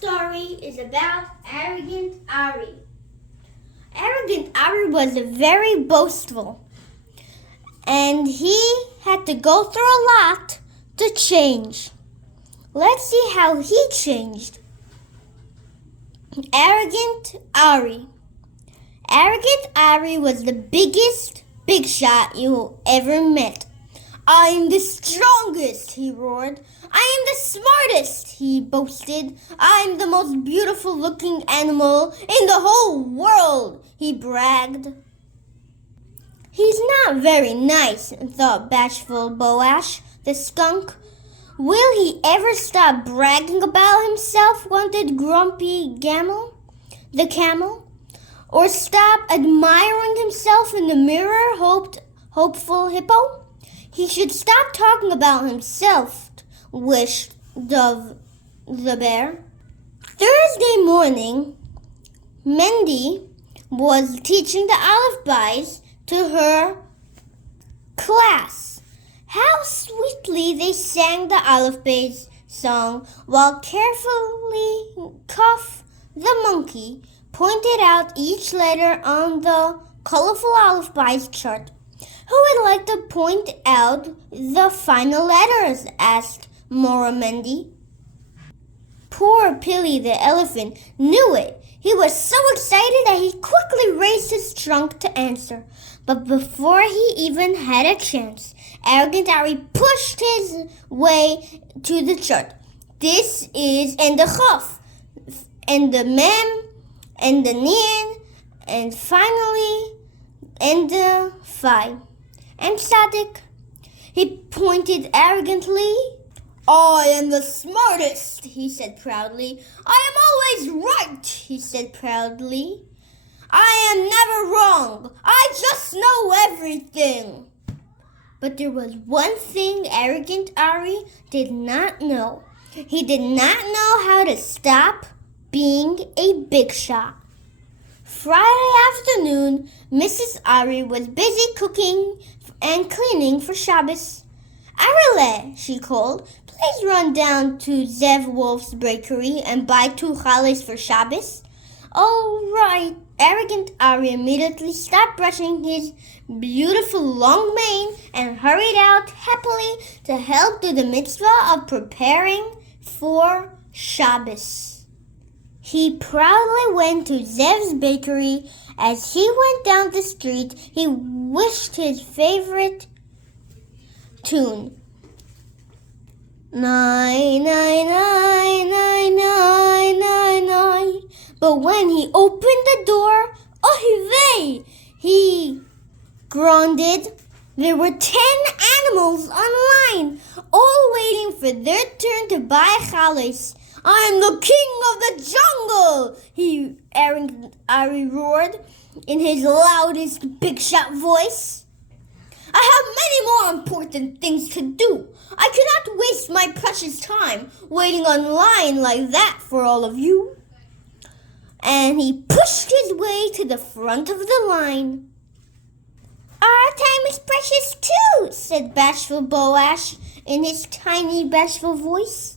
story is about Arrogant Ari. Arrogant Ari was very boastful, and he had to go through a lot to change. Let's see how he changed. Arrogant Ari. Arrogant Ari was the biggest big shot you ever met. I'm the strongest, he roared. I am the smartest, he boasted. I'm the most beautiful looking animal in the whole world, he bragged. He's not very nice, thought bashful Boash, the skunk. Will he ever stop bragging about himself, wondered Grumpy Gamel, the camel? Or stop admiring himself in the mirror, hoped hopeful Hippo? He should stop talking about himself, wished Dove the bear. Thursday morning, Mendy was teaching the alphabets to her class. How sweetly they sang the alphabet song while carefully Cuff the monkey pointed out each letter on the colorful alphabet chart. Who would like to point out the final letters? Asked Mora Mendy. Poor Pilly the elephant knew it. He was so excited that he quickly raised his trunk to answer. But before he even had a chance, Arrogant Ari pushed his way to the chart. This is and the Chaf, and the Mem, and the Nien, and finally, and the Phi. And Sadik. He pointed arrogantly. I am the smartest, he said proudly. I am always right, he said proudly. I am never wrong. I just know everything. But there was one thing Arrogant Ari did not know. He did not know how to stop being a big shot. Friday afternoon, Mrs. Ari was busy cooking and cleaning for Shabbos. Arele, she called, please run down to Zev Wolf's bakery and buy 2 challahs for Shabbos. All right. Arrogant Ari immediately stopped brushing his beautiful long mane and hurried out happily to help do the mitzvah of preparing for Shabbos. He proudly went to Zev's bakery. As he went down the street, he wished his favorite tune. Nine, nine, nine, nine, nine, nine, nine. But when he opened the door, oy vey, he groaned. There were 10 animals online, all waiting for their turn to buy challahs. I am the king of the jungle, Ari roared in his loudest big shot voice. I have many more important things to do. I cannot waste my precious time waiting online like that for all of you. And he pushed his way to the front of the line. Our time is precious too, said bashful Boash in his tiny bashful voice.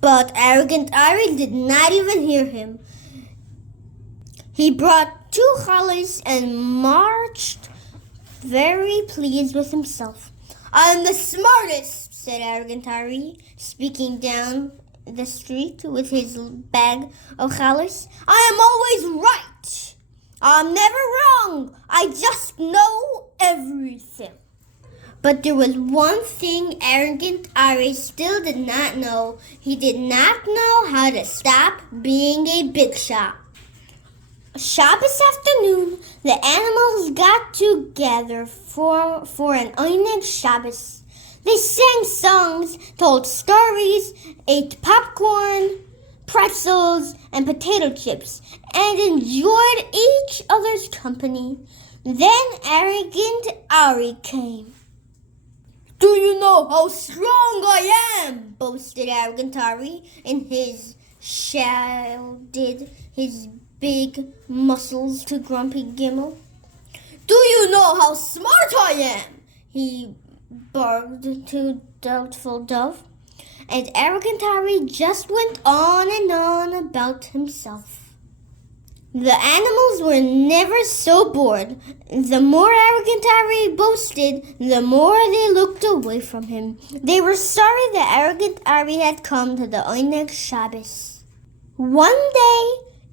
But Arrogant Ari did not even hear him. He brought 2 challahs and marched, very pleased with himself. I'm the smartest, said Arrogant Ari, speaking down the street with his bag of challahs. I am always right. I'm never wrong. I just know everything. But there was one thing Arrogant Ari still did not know. He did not know how to stop being a big shot. Shabbos afternoon, the animals got together for an Oneg Shabbos. They sang songs, told stories, ate popcorn, pretzels, and potato chips, and enjoyed each other's company. Then Arrogant Ari came. Do you know how strong I am? Boasted Arrogant Ari in his shouted his big muscles to Grumpy Gimel. Do you know how smart I am? He barked to Doubtful Dove. and Arrogant Harry just went on and on about himself. The animals were never so bored. The more Arrogant Harry boasted, the more they looked away from him. They were sorry that Arrogant Harry had come to the Oneg Shabbos. One day,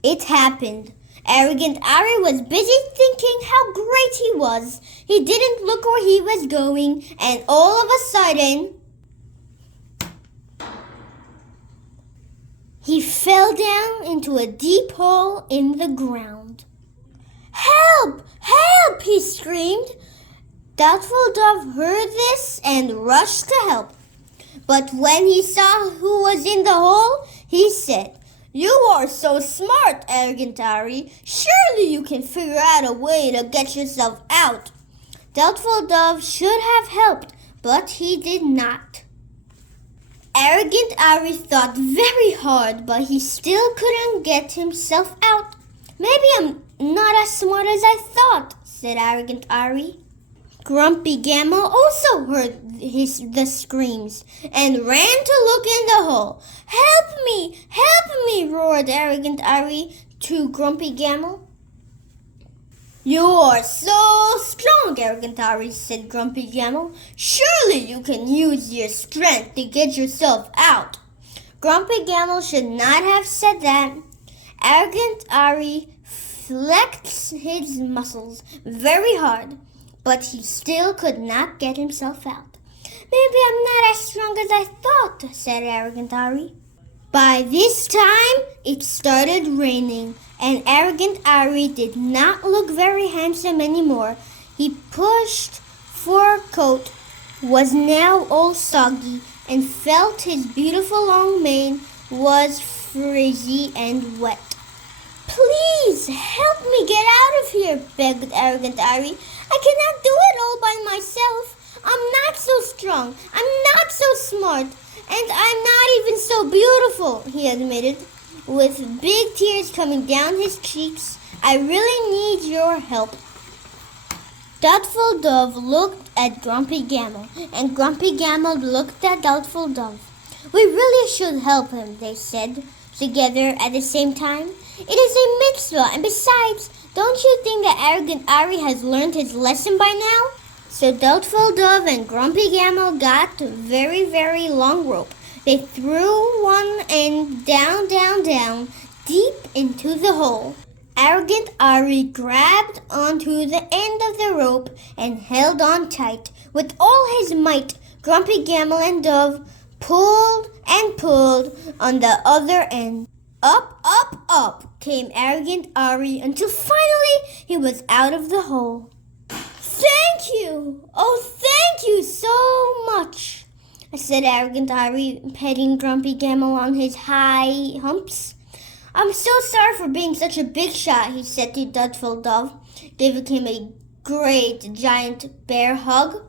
it happened. Arrogant Harry was busy thinking how great he was. He didn't look where he was going, and all of a sudden, he fell down into a deep hole in the ground. "Help! Help!" he screamed. Doubtful Dove heard this and rushed to help. But when he saw who was in the hole, he said, "You are so smart, Arrogant Harry. Surely you can figure out a way to get yourself out." Doubtful Dove should have helped, but he did not. Arrogant Harry thought very hard, but he still couldn't get himself out. "Maybe I'm not as smart as I thought," said Arrogant Harry. Grumpy Gamble also heard the screams and ran to look in the hole. "Help me! Help me!" roared Arrogant Harry to Grumpy Gamble. "You are so strong, Arrogant Harry," said Grumpy Gamble. "Surely you can use your strength to get yourself out." Grumpy Gamble should not have said that. Arrogant Harry flexed his muscles very hard, but he still could not get himself out. "Maybe I'm not as strong as I thought," said Arrogant Harry. By this time, it started raining, and Arrogant Harry did not look very handsome anymore. His pushed fur coat was now all soggy, and felt his beautiful long mane was frizzy and wet. "Please help me get out of here," begged Arrogant Harry. "I cannot do it all by myself. I'm not so strong. I'm not so smart. And I'm not even so beautiful," he admitted, with big tears coming down his cheeks. "I really need your help." Doubtful Dove looked at Grumpy Gamble, and Grumpy Gamble looked at Doubtful Dove. "We really should help him," they said together at the same time. "It is a mitzvah, and besides, don't you think that Arrogant Harry has learned his lesson by now?" So Doubtful Dove and Grumpy Gamble got a very, very long rope. They threw one end down, down, down, deep into the hole. Arrogant Harry grabbed onto the end of the rope and held on tight. With all his might, Grumpy Gamble and Dove pulled and pulled on the other end. Up, up, up came Arrogant Harry until finally he was out of the hole. "Thank you! Oh, thank you so much!" said Arrogant Harry, petting Grumpy Gamble on his high humps. "I'm so sorry for being such a big shot," he said to Doubtful Dove, giving him a great giant bear hug.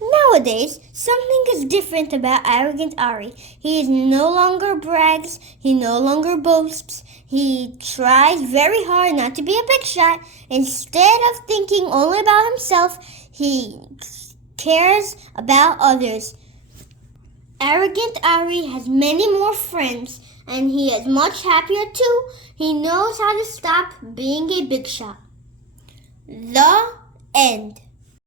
Nowadays, something is different about Arrogant Harry. He is no longer brags, he no longer boasts. He tries very hard not to be a big shot. Instead of thinking only about himself, he cares about others. Arrogant Harry has many more friends, and he is much happier too. He knows how to stop being a big shot. The end.